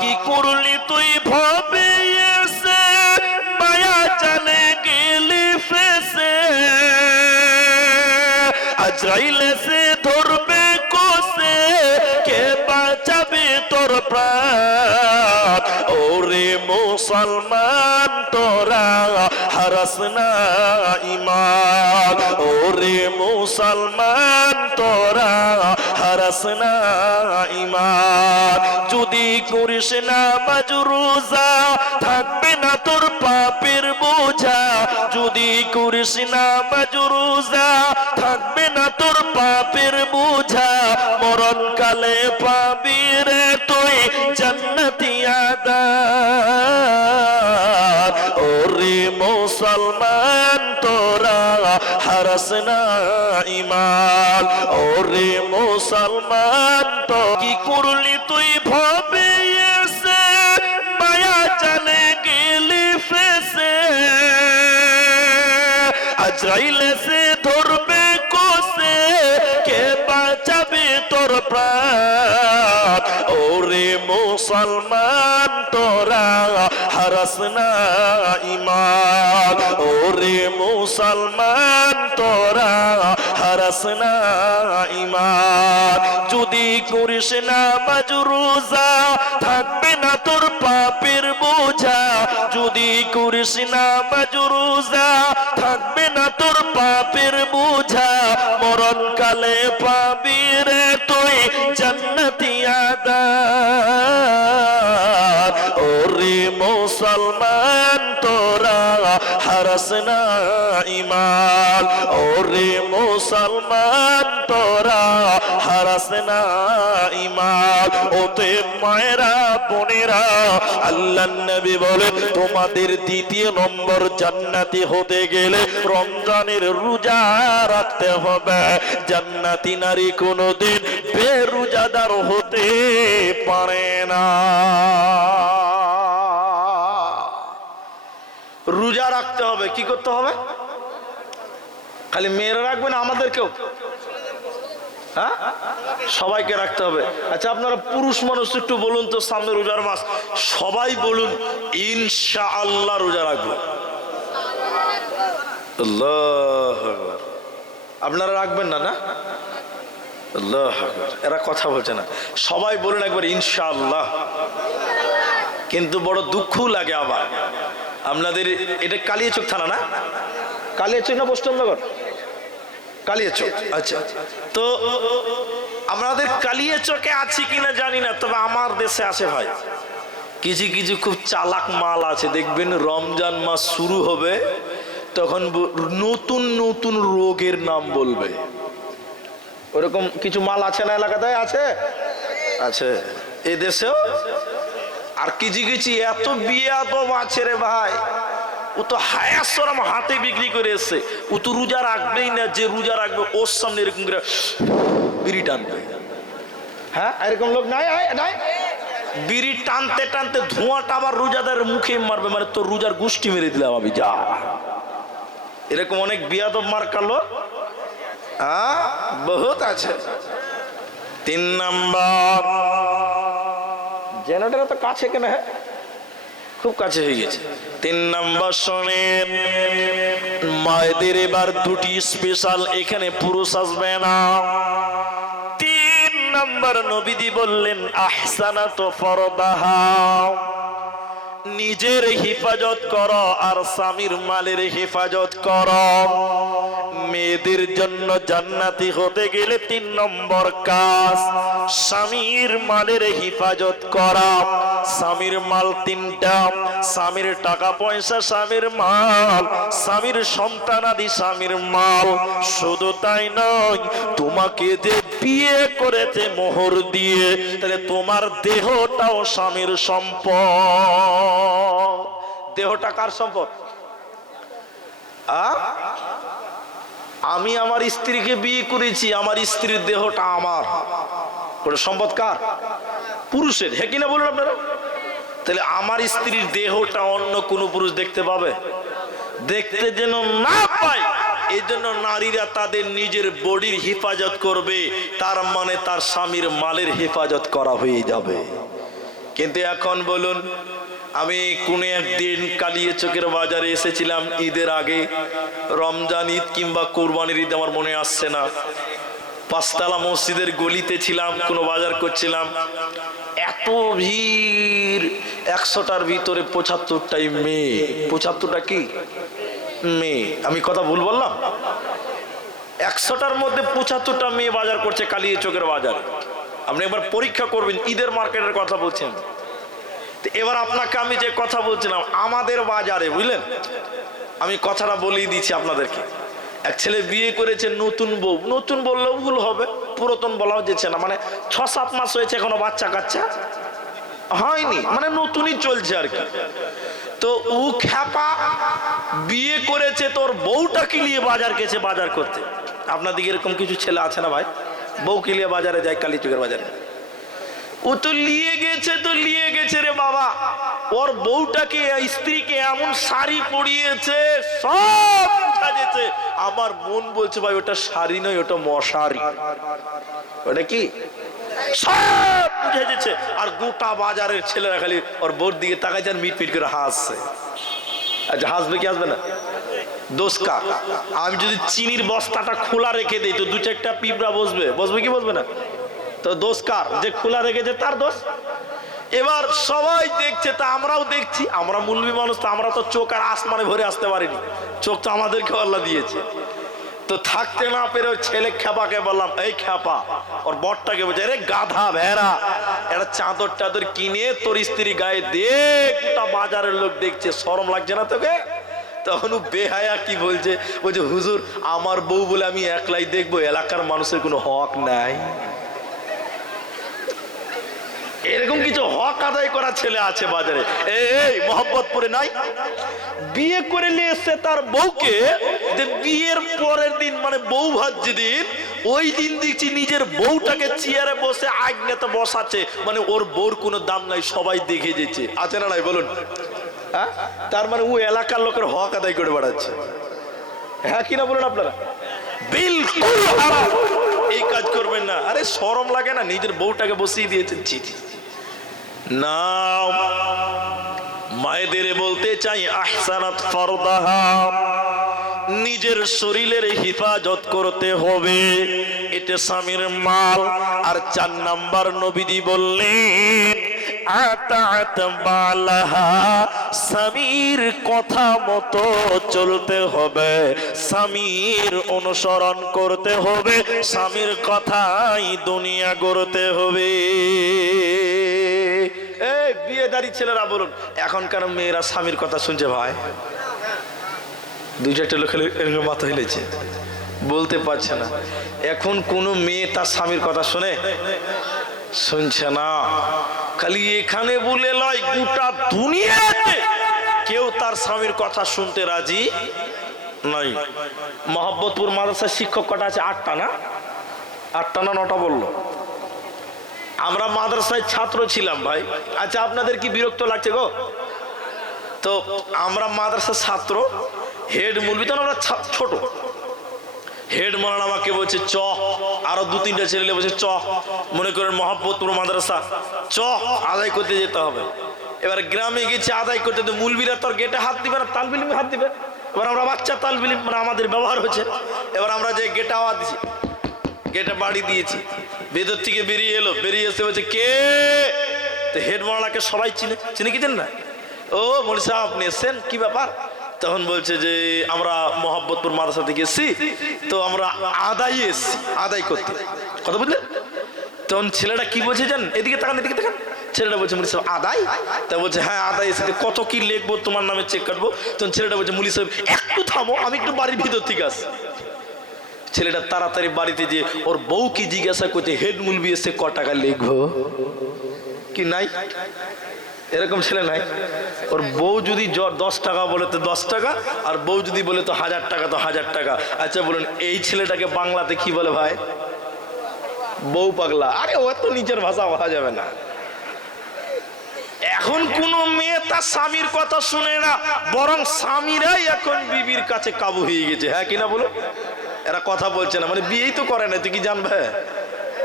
কি করলি তুই ভবে এসে? মায়া জানে গেলি ফেসে। আজরাইলে সে ধরবে কোসে? কে বাঁচাবে তোর প্রাণ? ওরে মুসলমান, তোরা হারাস না ইমান ওরে মুসলমান, তোরা হারাস না ইমান করিস না মাজরুজা থাকবে না তোর পাপের বোঝা। যদি করিস না মাজরুজা থাকবে না তোর পাপের বোঝা। মরণ কালে পাবি রে তুই জান্নাতি আদার। ওরে মুসলমান, তোরা হারাস না ইমান ওরে মুসলমান, তো কি করলি তুই ভবে? আজরাইলে সে ধরবে কোষে, কে বাঁচাবে তোর প্রাণ? ওরে মুসলমান, তোরা হারাস না ইমান ওরে মুসলমান, তোরা হারাস না ইমান। যদি করিস না মাজরুজা থাকবে না তোর পাপের বোঝা। যদি করিস না মাজরুজা থাকবে না তোর পাপের বোঝা। মরণ কালে পাবি রে তুই জান্নাতি আদার। ওরে মুসলমান, তোরা হারাস না ওরে মুসলমান, তোরা হারাস না ইমান ওতে মায়েরা, বোনেরা আল্লাহ নবী বলেন, তোমাদের দ্বিতীয় নম্বর জান্নাতি হতে গেলে রমজানের রোজা রাখতে হবে। জান্নাতি নারী কোনোদিন বেরোজাদার হতে পারে না। রোজা রাখতে হবে, কি করতে হবে? খালি মেয়েরা রাখবে না আমাদেরকেও? হ্যাঁ? সবাইকে রাখতে হবে। আচ্ছা আপনারা পুরুষ মানুষ একটু বলুন তো, সামনে রোজার মাস, সবাই বলুন ইনশা আল্লাহ রোজা রাখব। আপনারা রাখবেন না না। এরা কথা বলছে না। সবাই বলুন একবার, ইনশাআল্লাহ। কিন্তু বড় দুঃখ লাগে আবার আপনাদের, এটা কালিয়াচক থানা না? কালিয়াচক না পশ্চিমনগর কালিয়াচক। আচ্ছা। তো আমাদের কালিয়াচকে আছি কিনা জানি না, তবে আমার দেশে আছে ভাই। কিছু কিছু খুব চালাক মাল আছে। দেখবেন রমজান মাস শুরু হবে, তখন নতুন নতুন রোগের নাম বলবে। ওরকম কিছু মাল আছে না এলাকাতে? আছে? আছে। এ দেশেও? আর কিছু কিছু এত বিয়ে এত আছে রে ভাই। ও তো হায়াসরম হাতে বিক্রি করে এসছে। ও তো রোজা রাখবেই না যে রোজা রাখবে ওর সামনে এরকম করে বিড়ি টানবে। হ্যাঁ? এরকম লোক নাই নাই বিড়ি টানতে টানতে ধোঁয়াটা আবার রোজাদার মুখে মারবে মানে তোর রোজার গোষ্ঠী মেরে দিলাম আমি যা। এরকম অনেক বিয়াদব মার কালো হ্যাঁ? বহুত আছে। তিন নাম্বার। জেনারেটর তো কাছে কেন হ্যাঁ? খুব কাছে হয়ে গেছে। তিন নাম্বার শোনেন মায়েদের এবার দুটি স্পেশাল এখানে পুরুষ আসবে না। তিন নাম্বার নবীদি বললেন, আহসানা তো ফরদাহা। নিজের হেফাজত কর আর স্বামীর মালের হেফাজত কর। মেয়েদের জন্য জান্নাতি হতে গেলে তিন নম্বর কাজ, স্বামীর মালের হেফাজত করা। স্বামীর মাল তিনটা, স্বামীর টাকা পয়সা, স্বামীর মাল, স্বামীর সন্তানাদি স্বামীর মাল। শুধু তাই নয়, তোমাকে যে বিয়ে করেছে মোহর দিয়ে, তাহলে তোমার দেহটাও স্বামীর সম্পদ। দেহটা কার সম্পদ? আমি আমার স্ত্রীকে বিয়ে করেছি, আমার স্ত্রীর দেহটা আমার। ওটা সম্পদ কার? পুরুষের। হ্যাঁ কিনা বলুন আপনারা? তাহলে আমার স্ত্রীর দেহটা অন্য কোন পুরুষ দেখতে পাবে? দেখতে যেন না পায়। এই জন্য নারীরা তাদের নিজের বডির হেফাজত করবে। তার মানে তার স্বামীর মালের হেফাজত করা হয়ে যাবে। কিন্তু এখন বলুন আমি কোন একদিন কালিয়ে চোখের বাজারে এসেছিলাম ঈদের আগে। রমজান ঈদ কিংবা কোরবানির ঈদ আমার মনে আসছে না। পাঁচতলা মসজিদের গলিতে ছিলাম, কোনো বাজার করছিলাম। এত ভিড়, একশোটার ভিতরে পঁচাত্তরটাই মেয়ে। পঁচাত্তরটা কি? মেয়ে। আমি কথা ভুল বললাম? একশোটার মধ্যে পঁচাত্তরটা মেয়ে বাজার করছে কালিয়ে চোখের বাজার। আপনি একবার পরীক্ষা করবেন, ঈদের মার্কেটের কথা বলছেন। এবার আপনাকে আমি যে কথা বলছিলাম, আমাদের বাজারে, বুঝলেন? আমি কথাটা বলেই দিচ্ছি আপনাদেরকে। এক ছেলে বিয়ে করেছে নতুন বউ। নতুন বললেও ভুল হবে, পুরাতন বলাও যেছে না। মানে ছ সাত মাস হয়েছে এখনও বাচ্চা কাচ্চা হয়নি মানে নতুনই চলছে আর কি। তো ও খ্যাপা বিয়ে করেছে, তোর বউটাকে নিয়ে বাজার গেছে বাজার করতে। আপনার দিকে এরকম কিছু ছেলে আছে না ভাই? বউকে নিয়ে বাজারে যায় কালীচুকের বাজারে। ও তো লিয়ে গেছে তো লিয়ে গেছে রে বাবা। ওর বউটাকে স্ত্রীকে এমন শাড়ি পরিয়েছে, সব সাজেছে আমার মন বলছে, ভাই, ওটা শাড়ি নয়, ওটা মশারি। ওটা কি? সব বুঝে যেছে আর গোটা বাজারের ছেলেরা খালি ওর বোর দিকে তাকাইছে আর মিট মিট করে হাসছে। আচ্ছা হাসবে কি, হাসবে না? দোষকা আমি যদি চিনির বস্তাটা খোলা রেখে দিই, তো দু চারটা পিঁপড়া বসবে। বসবে কি, বসবে না? তো দোষ কার? যে খোলা রেখেছে তার দোষ? এবার সবাই দেখছে, তা আমরাও দেখছি। আমরা মুলবি মানুষ, তো আমরা তো চোখ আর আসমানে ভরে আসতে পারিনি। চোখ তো আমাদেরকে আল্লাহ দিয়েছে। তো থাকতে না পেরে ওই ছেলে খ্যাপাকে বললাম, এই খ্যাপা ওর বরটাকে বলছে রে গাধা ভেড়া, একটা চাদর টাদর কিনে তোর স্ত্রী গায়ে দেখ বাজারের লোক দেখছে, শরম লাগছে না তোকে? তখন বেহায়া কি বলছে? বলছে, হুজুর, আমার বউ বলে আমি একলাই দেখব, এলাকার মানুষের কোনো হক নাই। এরকম কিছু হক আদায় করা ছেলে আছে বাজারে। এই, মোহাম্মদপুরে নাই? বিয়ে করে নিয়ে তার বউকে যে বিয়ের পরের দিন মানে বউ ভাত যেদিন ওই দিন দেখছি নিজের বউটাকে চেয়ারে বসে আগ্নেতে বসাচ্ছে। মানে ওর বউর কোনো দাম নাই সবাই দেখে যেছে আছে না নাই? বলুন। হ্যাঁ? তার মানে ও এলাকার লোকের হক আদায় করে বেড়াচ্ছে। হ্যাঁ কিনা বলুন আপনারা? বিলকুল। এই কাজ করবেন না। আরে শরম লাগে না? নিজের বউটাকে বসিয়ে দিয়েছেন। ছি। না মায়েদের বলতে চাই, আহসানাত ফরদাহা। নিজের শরীরের হেফাজত করতে হবে। এটা স্বামীর মাল। আর চার নাম্বার নবীজি বললেন স্বামীর কথা মতো চলতে হবে। স্বামীর অনুসরণ করতে হবে। স্বামীর কথাই দুনিয়া গড়তে হবে। এই বিয়েদারি ছেলেরা বলুন। এখনকার মেয়েরা স্বামীর কথা শুনছে ভাই। দুই চারটে লোক এরকম মাথা হিলেছে। বলতে পারছে না। এখন কোনো মেয়ে তার স্বামীর কথা শুনে? শুনছে না। খালি এখানে বলে লয়, গোটা দুনিয়াতে কেউ তার স্বামীর কথা শুনতে রাজি নাই। মোহাম্মদপুর মাদ্রাসার শিক্ষক কটা আছে? আটটা না? আটটা না নটা বলল? আমরা মাদ্রাসায় ছাত্র ছিলাম ভাই। আচ্ছা আপনাদের কি বিরক্ত লাগছে গো? তো আমরা মাদ্রাসার ছাত্র, হেড মুলবি তখন আমরা ছোট। হেড মরান আমাকে বলছে, চ। আরও দু, তিনটা ছেলে বলছে, চ। মনে করেন মহাব্বতপুর মাদ্রাসা, চ। আদায় করতে যেতে হবে। এবার গ্রামে গেছে আদায় করতে তো মুলবিরা তোর গেটে হাত দিবে না, তালবিলিমে হাত দিবে। এবার আমরা বাচ্চা তালবিলিম মানে আমাদের ব্যবহার হচ্ছে। এবার আমরা যে গেটে আওয়াজ দিছি গেটে বাড়ি দিয়েছি। ভেতর থেকে বেরিয়ে এলো। বেরিয়ে এসে বলছে, কে? তো হেড সবাই চিনে। চিনে কি না? ও মলি সাহেব, আপনি এসছেন? কি ব্যাপার? তখন বলছে যে, আমরা মোহাম্মদপুর মাদ্রাসা থেকে এসছি। তো আমরা আদায় এসছি। আদায় করতে। কথা বুঝলেন? তখন ছেলেটা কি বলছে জান এদিকে তাকান এদিকে তাকান। ছেলেটা বলছে মুলি সাহেব, আদায়? তা বলছে হ্যাঁ আদায় এসেছে। কত কি লিখব, তোমার নামে চেক কাটবো? তখন ছেলেটা বলছে মুলি সাহেব, একটু থামো, আমি একটু বাড়ির ভিতর থেকে আসি। ছেলেটা তাড়াতাড়ি বাড়িতে যে ওর বউ কি জিজ্ঞাসা করছে হেড মুলবি এসে ক টাকা লিখব? কি নাই? এরকম ছেলে নাই। ওর বউ যদি দশ টাকা বলে তো দশ টাকা, আর বউ যদি বলে তো হাজার টাকা, তো হাজার টাকা। আচ্ছা বলুন, এই ছেলেটাকে বাংলাতে কি বলে ভাই? বউ পাগলা। আরে, ও তো নিজের ভাষা বলা যাবে না। এখন কোন মেয়ে তার স্বামীর কথা শুনে না, বরং স্বামীরাই এখন বিবির কাছে কাবু হয়ে গেছে। হ্যাঁ কিনা বলো এরা কথা বলছে না। মানে বিয়েই তো করে না। তুই কি জানবে?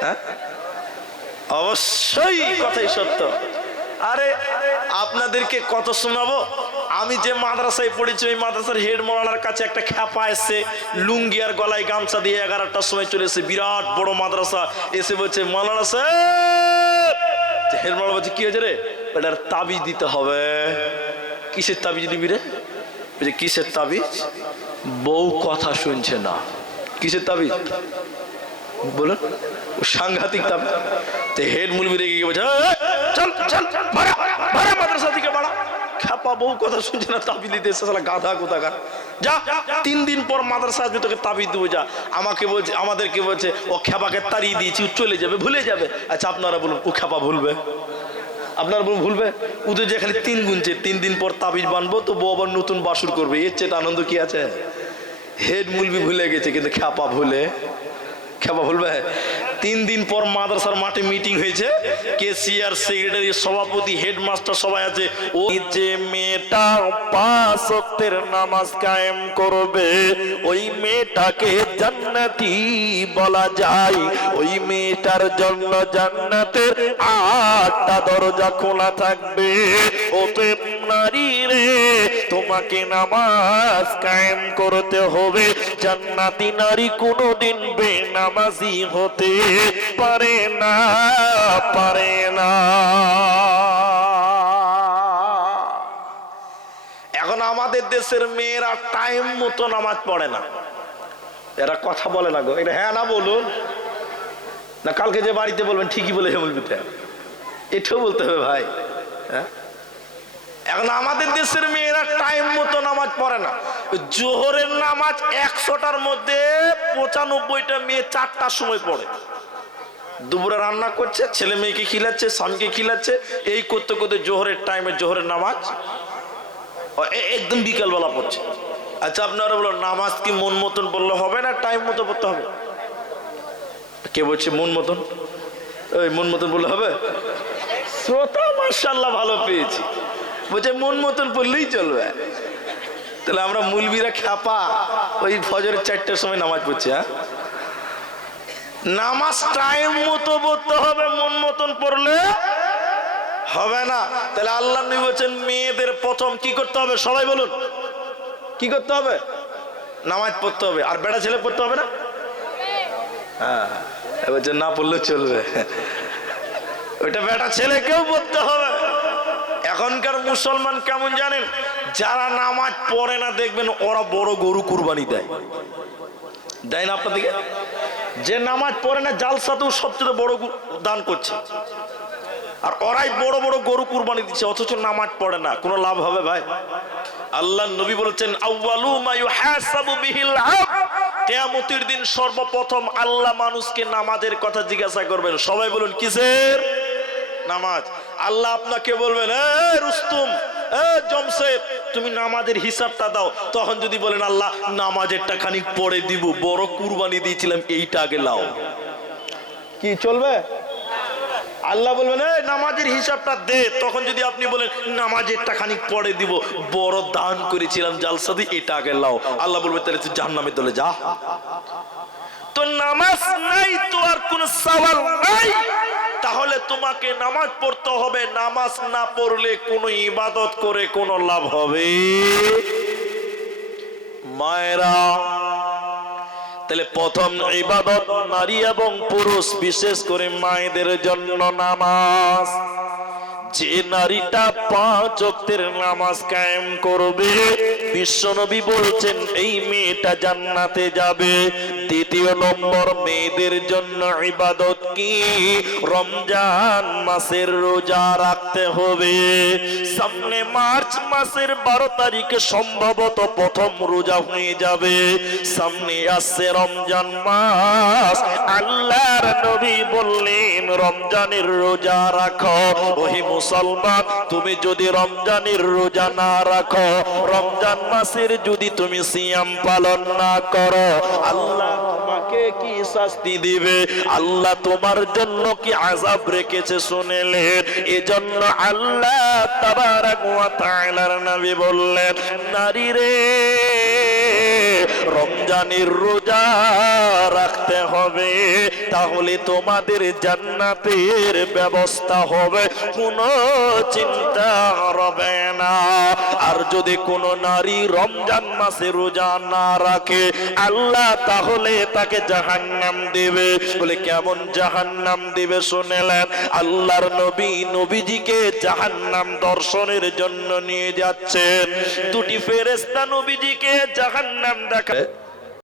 হ্যাঁ? অবশ্যই কথাই সত্য। আরে, আপনাদেরকে কত শোনাবো? আমি যে মাদ্রাসায় পড়েছি, ওই মাদ্রাসার হেড মৌলানার কাছে একটা খ্যাপা এসছে। লুঙ্গি আর গলায় গামছা দিয়ে এগারোটার সময় চলে এসে বিরাট বড় মাদ্রাসা। এসে বলছে, মৌলানা সাহেব! হেড মৌলানা বলছে, কি হয়েছে রে? এটার তাবিজ দিতে হবে। কিসের তাবিজ দিবি রে? বলছে কিসের তাবিজ? বউ কথা শুনছে না। কিসের তাবিজ? বলুন। ও সাংঘাতিক তাপ তো হেড মুলবি রেগে গিয়ে বলছে "এই, চল চল বাড়া বাড়া মাদ্রাসা থেকে বাড়া। খ্যাপা বউ কথা শুনছে না তাবিজ দিতে এসে শালা গাধা কোথাকার। যা তিন দিন পর মাদ্রাসা আসবে তোকে তাবিজ দেবো যা। আমাকে বলছে আমাদেরকে বলছে ও খ্যাপাকে তাড়িয়ে দিয়েছি ও চলে যাবে ভুলে যাবে। আচ্ছা আপনারা বলুন ও খ্যাপা ভুলবে? আপনার বলুন ভুলবে? উদয় যে খালি তিন গুনছে তিন দিন পর তাবিজ বানবো তো বউ আবার নতুন বাসুর করবে। এর চেয়ে আনন্দ কি আছে? হেড মুলবি ভুলে গেছে, কিন্তু খ্যাপা ভুলে। খেপা ভুলবে? তিন দিন পর মাদ্রাসার মাঠে মিটিং হয়েছে। কেসিআর সেক্রেটারি সভাপতি হেডমাস্টার সবাই আছে। ও যে মেয়েটা পাঁচ নামাজ কায়েম করবে। ওই মেয়েটাকে জান্নাতি বলা যায়। ওই মেয়েটার জন্য জান্নাতের আটটা দরজা খোলা থাকবে। ওতে নারী রে তোমাকে নামাজ কায়েম করতে হবে। জান্নাতি নারী কোনোদিন বেনামাজি হতে পারে না পারে না। এখন আমাদের দেশের মেয়েরা টাইম মতো নামাজ পড়ে না। এরা কথা বলে না গো। এটা হ্যাঁ না বলুন। না, কালকে যে বাড়িতে বলবেন, ঠিকই বলে বলবিতে এটাও বলতে হবে ভাই। হ্যাঁ? এখন আমাদের দেশের মেয়েরা টাইম মতো নামাজ পড়ে না। জোহরের নামাজ একশোটার মধ্যে পঁচানব্বইটা মেয়ে চারটার সময় পড়ে। দুপুরে রান্না করছে, ছেলে মেয়েকে খিলাচ্ছে, স্বামীকে খিলাচ্ছে, এই করতে করতে জোহরের টাইমে জোহরের নামাজ। একদম বিকালবেলা পড়ছে। আচ্ছা আপনারা বলো নামাজ কি মন মতন বললে হবে না টাইম মতো পড়তে হবে? কে বলছে মন মতন? ওই মন মতন বললে হবে? শ্রোতা মার্শাল্লাহ ভালো পেয়েছি। বলছে, মন মতন পড়লেই চলবে। তাহলে আমরা মুলবিরা খ্যাপা ওই ফজরের চারটার সময় নামাজ পড়ছি হ্যাঁ? নামাজ টাইম মতো পড়তে হবে, মন মতন পড়লে হবে না। তাহলে আল্লাহ বলছেন, মেয়েদের প্রথম কি করতে হবে? সবাই বলুন। কি করতে হবে? নামাজ পড়তে হবে। আর বেড়া ছেলে পড়তে হবে না? হ্যাঁ বলছে, না পড়লে চলবে। ওইটা বেটা ছেলেকেও পড়তে হবে। এখনকার মুসলমান কেমন জানেন? যারা নামাজ পড়ে না, দেখবেন ওরা বড় গরু কুরবানি দেয়। দেয় না আপনাদেরকে যে নামাজ পড়ে না, জালসাতেও সবচেয়ে বড় দান করছে। আর ওরাই বড় বড় গরু কুরবানি দিচ্ছে, অথচ নামাজ পড়ে না। কোনো লাভ হবে ভাই? আল্লাহ নবী বলেছেন আবদ দিন সর্বপ্রথম আল্লাহ মানুষকে নামাজের কথা জিজ্ঞাসা করবেন। সবাই বলুন, কিসের? নামাজ। আল্লাহ আপনাকে বলবেন তুমি নামাজের হিসাবটা দাও। তখন যদি বলেন, আল্লাহ, নামাজেরটা খানিক পরে দিব, বড় কুরবানি দিয়েছিলাম, এইটা আগে লাও কি চলবে? আল্লাহ বলবেন, এই নামাজের হিসাবটা দে। তখন যদি আপনি বলেন, নামাজেরটা খানিক পরে দিব, বড় দান করেছিলাম জালসাদি এটা আগে লাও আল্লাহ বলবে তাহলে তুই জাহান্নামের দলে যা। তো নামাজ নাই তো আর কোন সওয়াল নাই। তাহলে তোমাকে নামাজ পড়তে হবে। নামাজ না পড়লে কোনো ইবাদত করে কোনো লাভ হবে। মায়েরা, তাহলে প্রথম ইবাদত নারী এবং পুরুষ, বিশেষ করে মায়েদের জন্য নামাজ। যে নারীটা পাঁচ অক্তের নামাজ কায়েম করবে, বিশ্বনবী বলছেন, এই মেয়েটা জান্নাতে যাবে। দ্বিতীয় নম্বর, মেয়েদের জন্য ইবাদত কি? রমজান মাসের রোজা রাখতে হবে। সামনে মার্চ মাসের বারো তারিখে সম্ভবত প্রথম রোজা হয়ে যাবে। সামনে আসছে রমজান মাস আল্লাহর নবী বললেন, রমজানের রোজা রাখো। ওহি মুসলমান, তুমি যদি রমজানের রোজা না রাখো, রমজান মাসের যদি তুমি সিয়াম পালন না করো, আল্লাহ তোমাকে কি শাস্তি দিবে? আল্লাহ তোমার জন্য কি আজাব রেখেছে শুনেলেন? এজন্য আল্লাহ তাবারাক ওয়া তাআলার নবী বললেন, নারী রে রমজানের রোজা রাখতে হবে। তাহলে তোমাদের জান্নাতের ব্যবস্থা হবে। কোনো চিন্তা হবে না। আর যদি কোনো নারী রমজান মাসে রোজা না রাখে, আল্লাহ তাহলে তাকে জাহান্নাম দেবে। বলে, কেমন জাহান্নাম দেবে শুনেলেন? আল্লাহর নবী নবীজিকে জাহান্নাম দর্শনের জন্য নিয়ে যাচ্ছেন। দুটি ফেরেস্তা নবীজিকে জাহান্নাম দেখা